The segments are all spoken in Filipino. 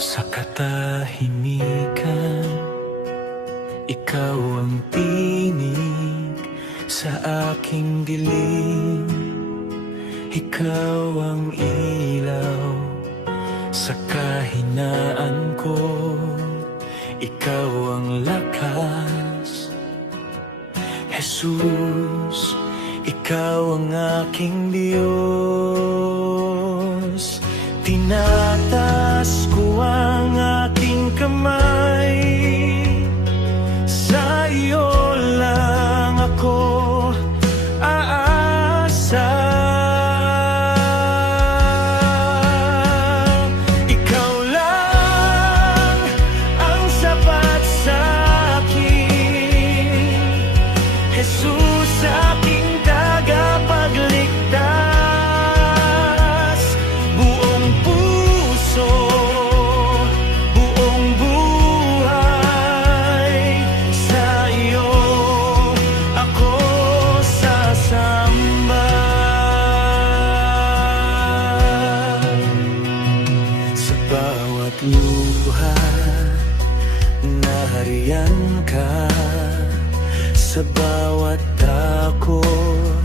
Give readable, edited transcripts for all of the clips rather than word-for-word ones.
Sa katahimikan, ikaw ang tinig sa aking dilim. Ikaw ang ilaw sa kahinaan ko. Ikaw ang lakas, Jesus. Ikaw ang aking Diyos. Tinataas ko ang aking kamay, sa iyo lang ako aasa. Ikaw lang ang sapat sa akin, Jesus, aking tagapagligtas. Buong puso, buong buhay, sa iyo ako sasamba. Sa bawat luha, nariyan ka. Sa bawat takot,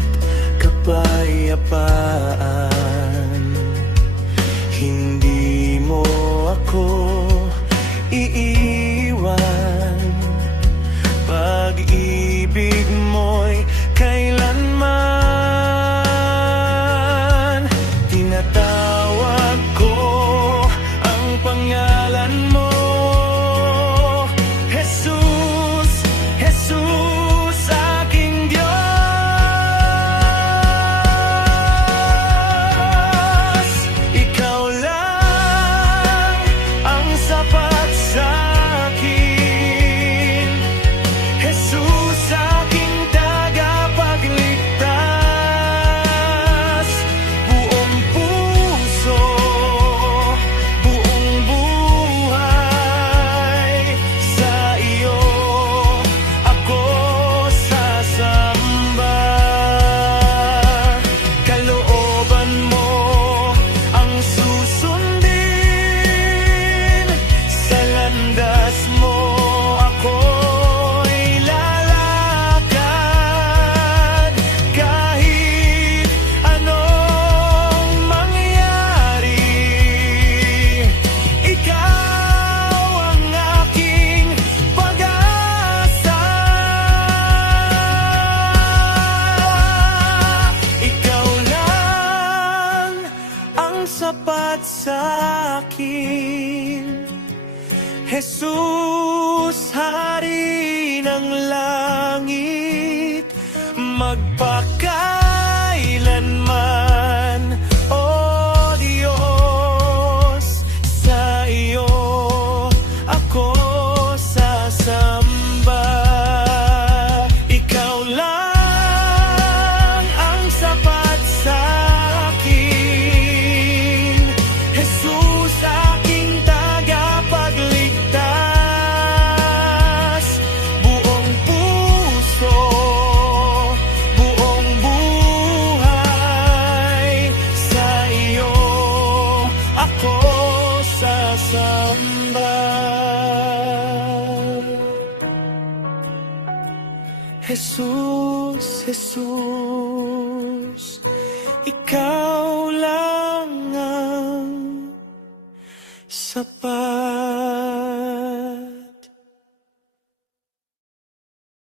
kapayapaan. Hindi mo ako iiwan. Pag-ibig mo'y kailanman. Tinatawag ko ang pangalan mo, Jesus, Jesus, aking Diyos. Ikaw lang ang sapat sa akin, Jesus, aking tagapagligtas. Buong puso, buong buhay, sa iyo ako sasamba. Kalooban mo ang susundin, sa landas mo ako'y lalakad. Kahit anong mangyari, ikaw ang aking pag-asa. Ikaw lang ang sapat sa akin, Jesus, Hari ng langit, magpakailanman. O Diyos, sa iyo ako sasamba. Ikaw lang ang sapat sa akin, Jesus, aking tagapagligtas. Buong puso, buong buhay, sa iyo ako sasamba. Jesus, Jesus, ikaw lang ang sapat.